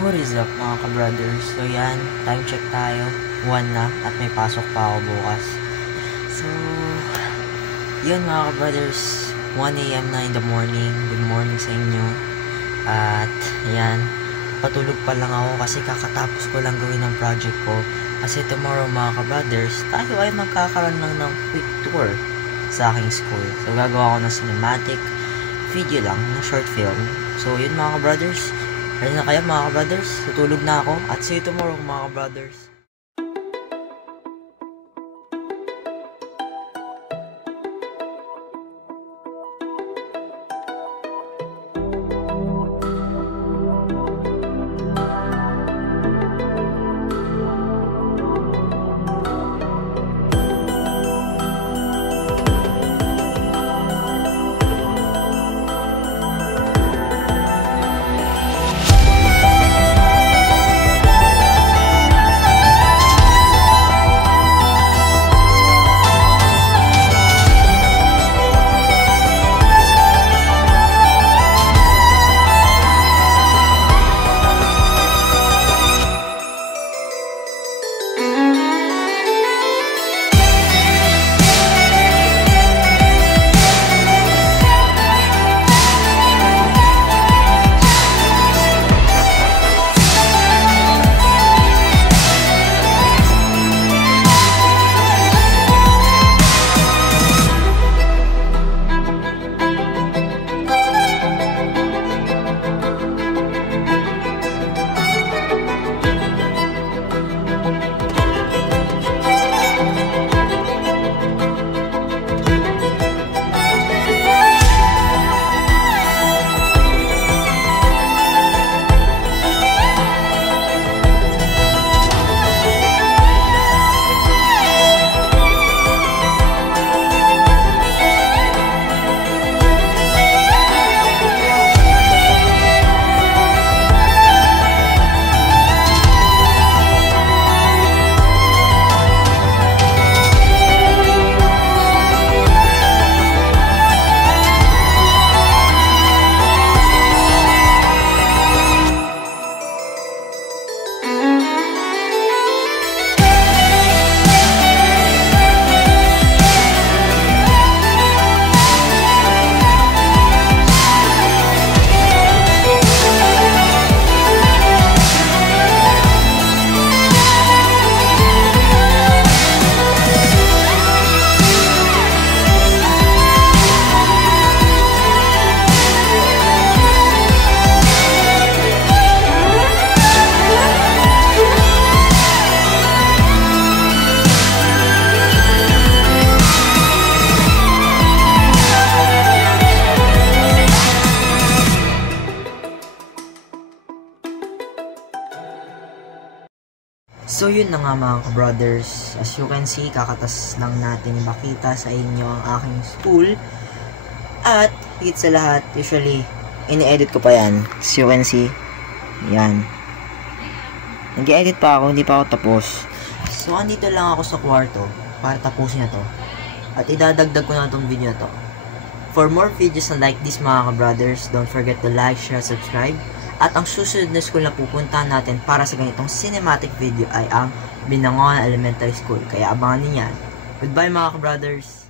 What is up mga ka-brothers? So yan, time check tayo. 1 na at may pasok pa ako bukas. So, yun mga ka-brothers, 1 AM na in the morning. Good morning sa inyo. At yan, patulog pa lang ako kasi kakatapos ko lang gawin ng project ko. Kasi tomorrow mga ka-brothers, tayo ay magkakaroon lang ng quick tour sa aking school. So gagawa ko ng cinematic video lang, ng short film. So yun mga ka-brothers, ready na kayo mga ka-brothers? Tutulog na ako at see you tomorrow mga ka-brothers. So yun na nga mga ka-brothers, as you can see, kakatas lang natin makita sa inyo ang aking school. At higit sa lahat, usually, ini-edit ko pa yan. As you can see, yan. Nag-edit pa ako, hindi pa ako tapos. So andito lang ako sa kwarto para tapusin na to. At idadagdag ko na itong video na to. For more videos na like this mga ka-brothers, don't forget to like, share, subscribe. At ang susunod na school na pupuntahan natin para sa ganitong cinematic video ay ang Binangonan Elementary School. Kaya abangan niyo yan. Goodbye mga ka-brothers!